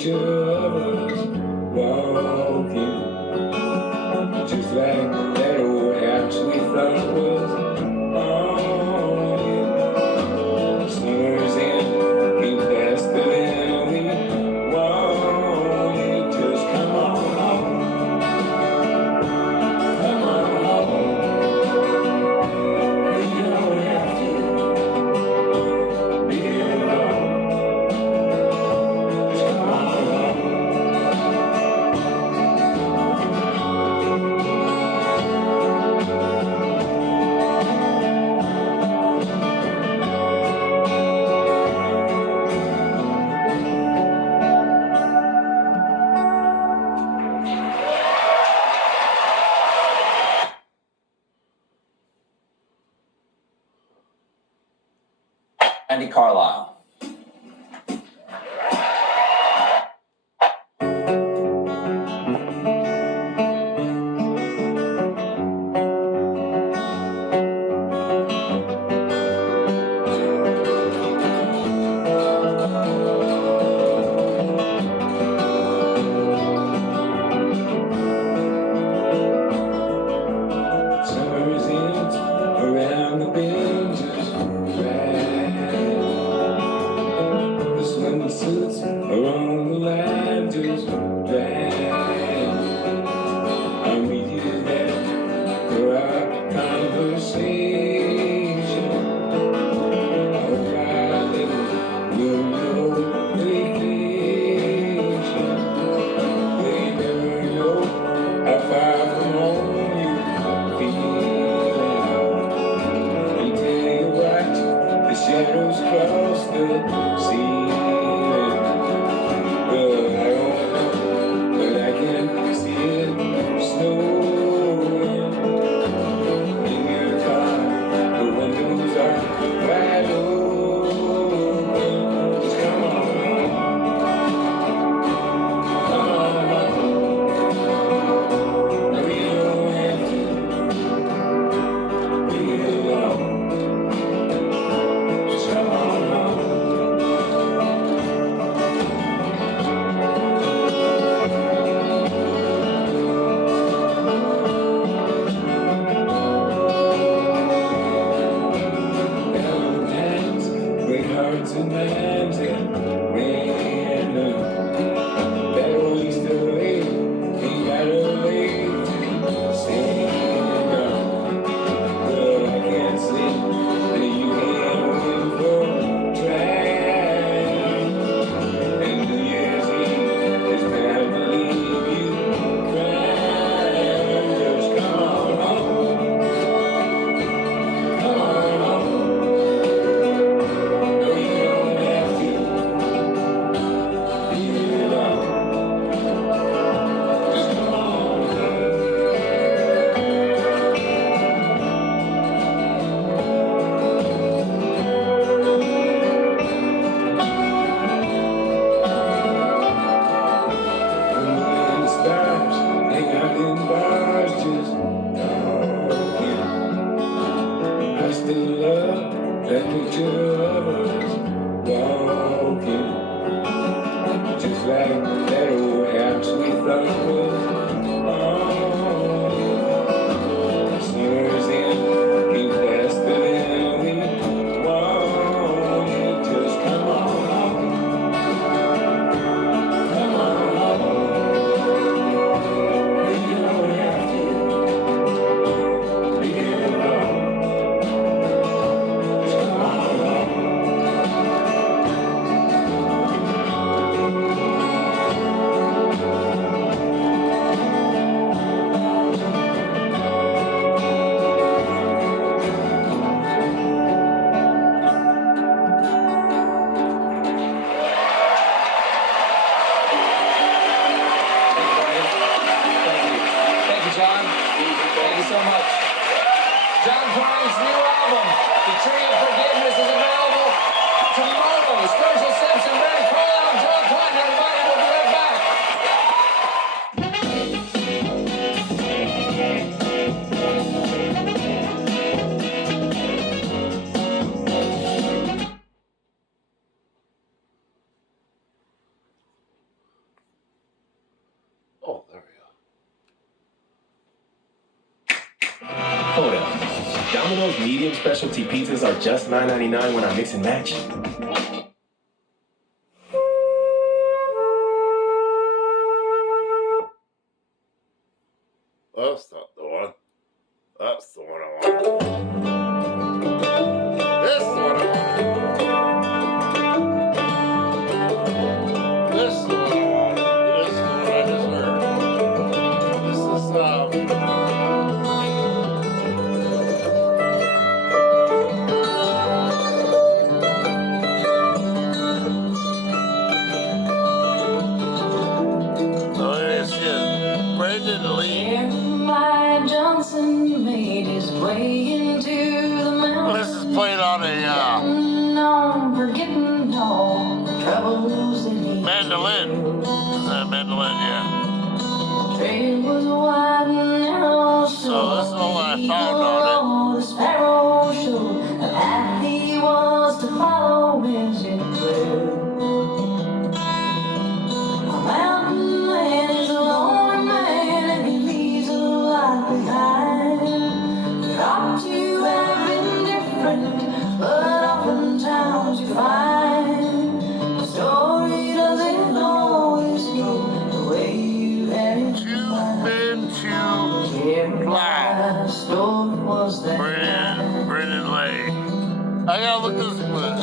picture of us walking, just like that old house we thought was haunted. Summer's in, came faster than we wanted. Just come on home, come on home. You don't have to be alone. Just come on home. Andy Carlisle. Summer's ends around the bend just drag. The swimming suits are on the line just drag. I'll meet you there for our conversation. Alright, then we'll know vacation. They never know how far from home you feel. And tell you what, the shadows cross the ceiling. Well, I don't know, but I can see it snowing. In your car, the windows are wide open. Just come on home, come on home. No, you don't have to be alone. Just come on home. Valentine's, great hearts and minds and random. That old Easter egg ain't got a leg to stand on. But I can't see that you can't win for trying. And New Year's Eve is bound to leave you crying. Just come on home, come on home. No, you don't have to be alone. Just come on home. When stars hang out in bars just talking, I still love that picture of us walking, just like that old house we thought was haunted. Summer's in, came faster than we wanted. Just come on home, come on home. You don't have to be alone. Just come on home. Domino's medium specialty pizzas are just $9.99 when I mix and match. That's not the one. That's the one I want. This is the one I want. This is the one I want. This is the one I just heard. This is Brandon Lee. Jeremiah Johnson made his way into the mountains. This is played on a No, forgetting all the troubles that he mandolin. Is that a mandolin? Yeah. Trail was wide and narrow, So this is all I found on it. The sparrow showed the path he was to follow as it grew. A mountain man is a lonely man, and he leaves a life behind. It ought to have been different, but oftentimes you find the story doesn't always go the way you had it. You've been to Black. Story was that Brandon Lay. I gotta look this one.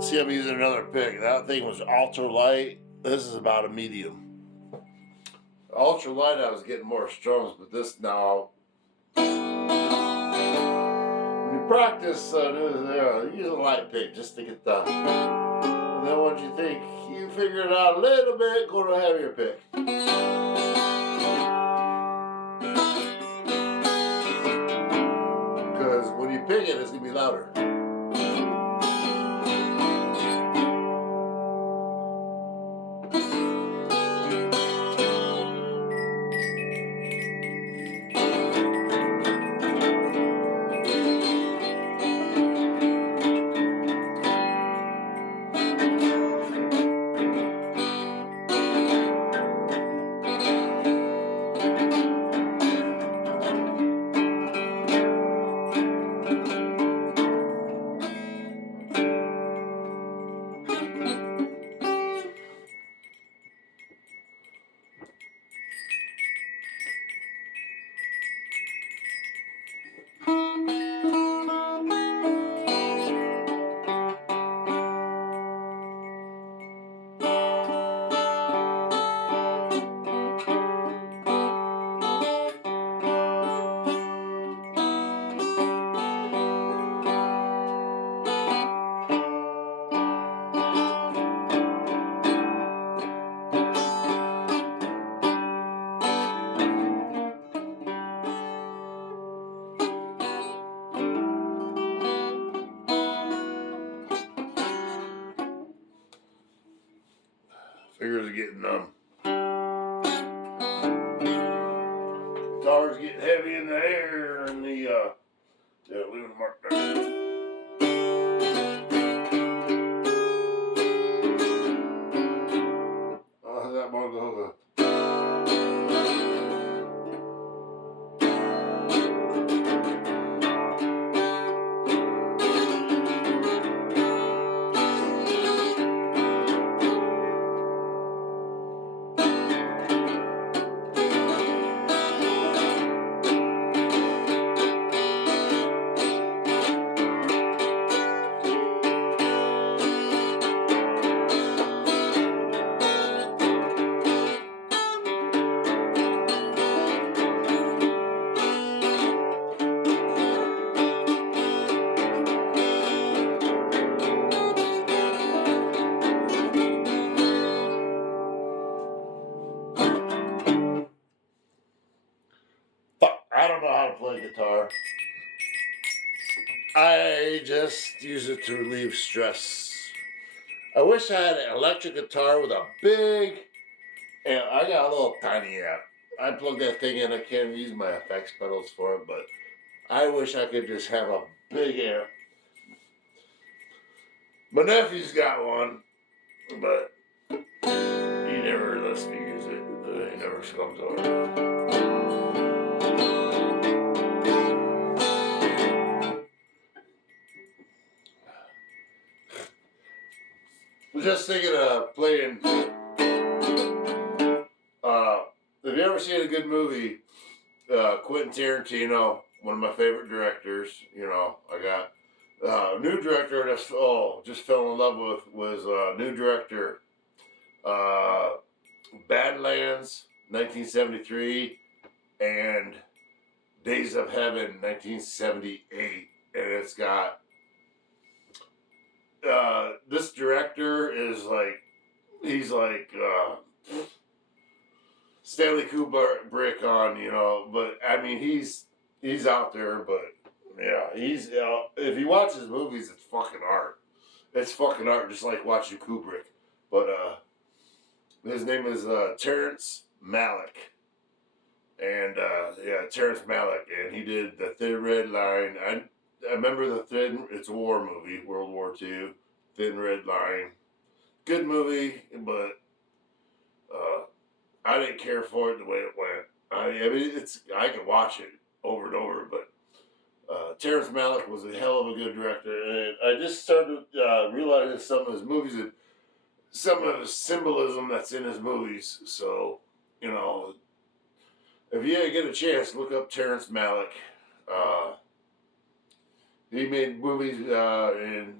See, I'm using another pick. That thing was ultra light. This is about a medium. Ultra light, I was getting more strums, but this now. When you practice, use a light pick just to get the. And then once you think you figure it out a little bit, go to a heavier pick. Because when you pick it, it's gonna be louder. Fingers are getting numb. Guitar's getting heavy in the air, and the yeah, leave it mark there. That one go. I don't know how to play guitar. I just use it to relieve stress. I wish I had an electric guitar with a big, and I got a little tiny amp. I plug that thing in, I can't use my effects pedals for it, but I wish I could just have a big amp. My nephew's got one, but he never lets me use it. He never comes over. I was just thinking of playing. Have you ever seen a good movie? Quentin Tarantino, one of my favorite directors. You know, I got new director that's just fell in love with was new director Badlands 1973 and Days of Heaven 1978, and it's got this director is like he's like Stanley Kubrick on, you know, but I mean he's out there, but yeah, he's if you watch his movies, it's fucking art. It's fucking art, just like watching Kubrick. But his name is Terrence Mallick, and Terrence Mallick, and he did The Thin Red Line. I remember it's a war movie, World War II, Thin Red Line. Good movie, but I didn't care for it the way it went. I mean, I could watch it over and over, but Terrence Mallick was a hell of a good director, and I just started realizing some of his movies and some of the symbolism that's in his movies. So, you know, if you get a chance, look up Terrence Mallick. He made movies, and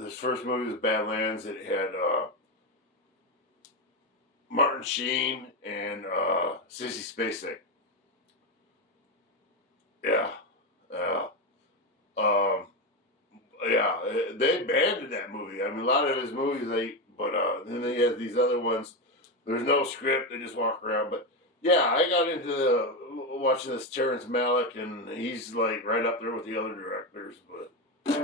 his first movie was Badlands. It had Martin Sheen and Sissy Spacek. Yeah. They abandoned that movie. I mean, a lot of his movies, then they had these other ones. There's no script, they just walk around. But yeah, I got into watching this Terrence Malick, and he's like right up there with the other directors. But If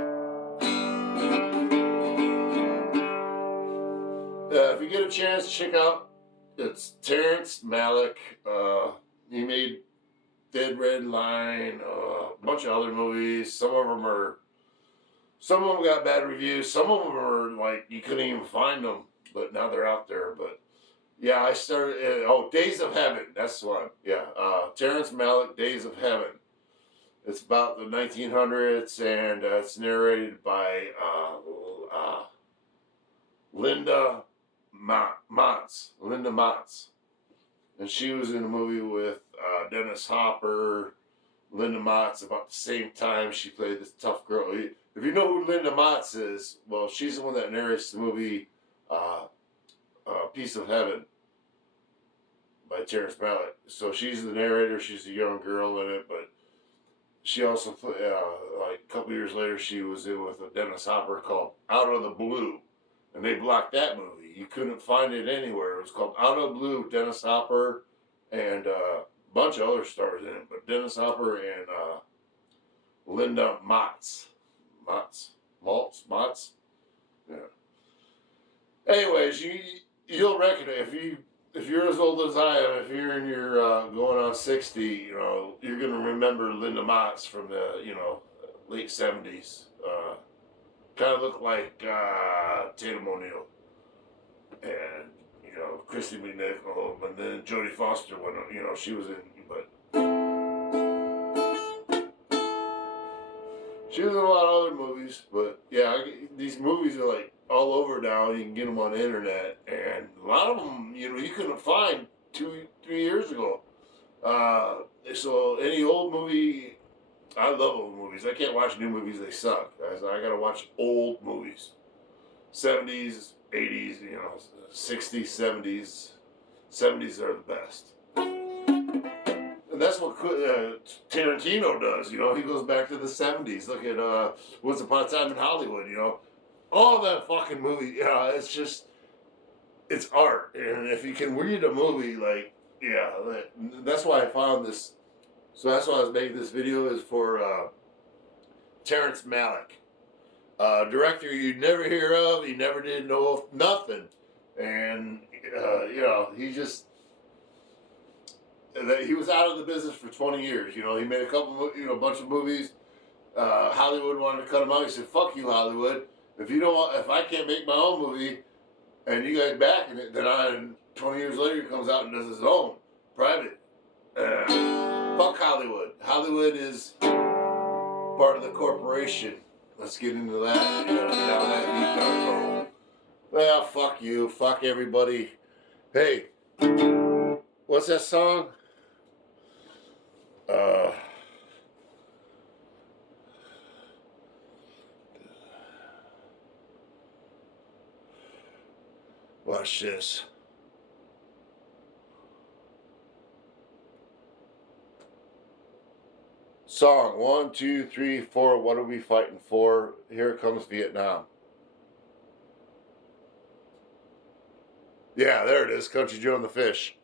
you get a chance, check out. It's Terrence Mallick. He made Dead Red Line, a bunch of other movies. Some of them got bad reviews. Some of them are like you couldn't even find them, but now they're out there. But yeah, I started. Days of Heaven. That's the one. Yeah, Terrence Malick, Days of Heaven. It's about the 1900s, and it's narrated by Linda Motz. And she was in a movie with Dennis Hopper, Linda Motz. About the same time, she played this tough girl. If you know who Linda Motz is, well, she's the one that narrates the movie Piece of Heaven by Terrence Malick. So she's the narrator. She's a young girl in it, but she also played, like a couple years later, she was in with a Dennis Hopper called Out of the Blue. And they blocked that movie. You couldn't find it anywhere. It was called Out of the Blue, Dennis Hopper, and a bunch of other stars in it. But Dennis Hopper and Linda Motz. Yeah. Anyways, you'll recognize if you're as old as I am. If you're in your going on 60, you're gonna remember Linda Motz from the late 70s. Kind of looked like Tatum O'Neal and Christy McNichol, and then Jodie Foster when she was in, but she was in a lot of other movies. But yeah, these movies are like all over now. You can get them on the internet, and a lot of them you couldn't find 2-3 years ago. So any old movie. I love old movies. I can't watch new movies, they suck. I gotta watch old movies. 70s, 80s, 60s, 70s. 70s are the best. And that's what Tarantino does, he goes back to the 70s. Look at Once Upon a Time in Hollywood, all that fucking movie, it's just, it's art. And if you can read a movie, that's why I found this. So that's why I was making this video, is for Terrence Malick. Director you'd never hear of, he never did know of nothing. And, he just, he was out of the business for 20 years. He made a bunch of movies. Hollywood wanted to cut him out. He said, fuck you, Hollywood. If I can't make my own movie and you guys backing it, then 20 years later he comes out and does his own, private. Fuck Hollywood. Hollywood is part of the corporation. Let's get into that. Down that deep dark hole. Well, fuck you. Fuck everybody. Hey, what's that song? Watch this. Song 1, 2, 3, 4. What are we fighting for? Here comes Vietnam. Yeah, there it is. Country Joe and the Fish.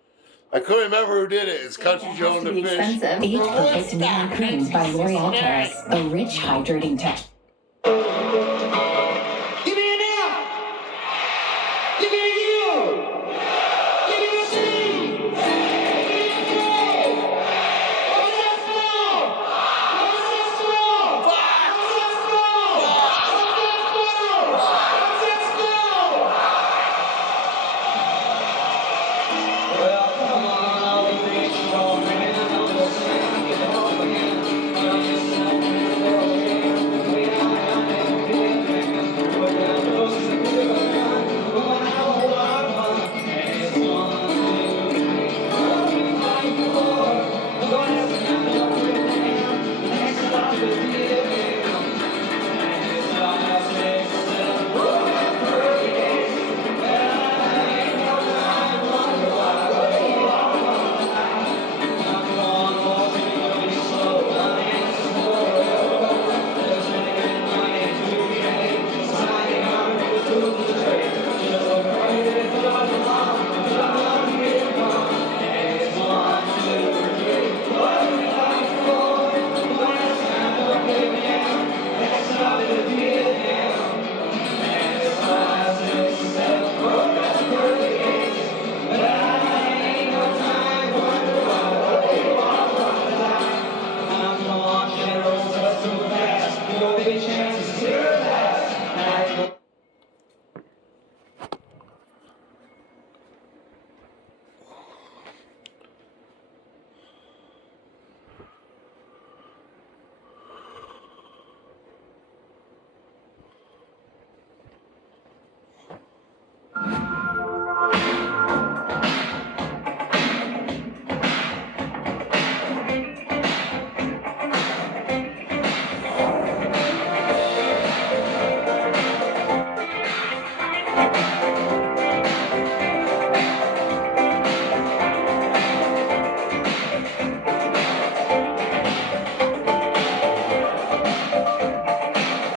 I couldn't remember who did it. It's Country Joe and the Fish. Expensive. 8 perfect creams by L'Oreal Paris. A rich hydrating texture.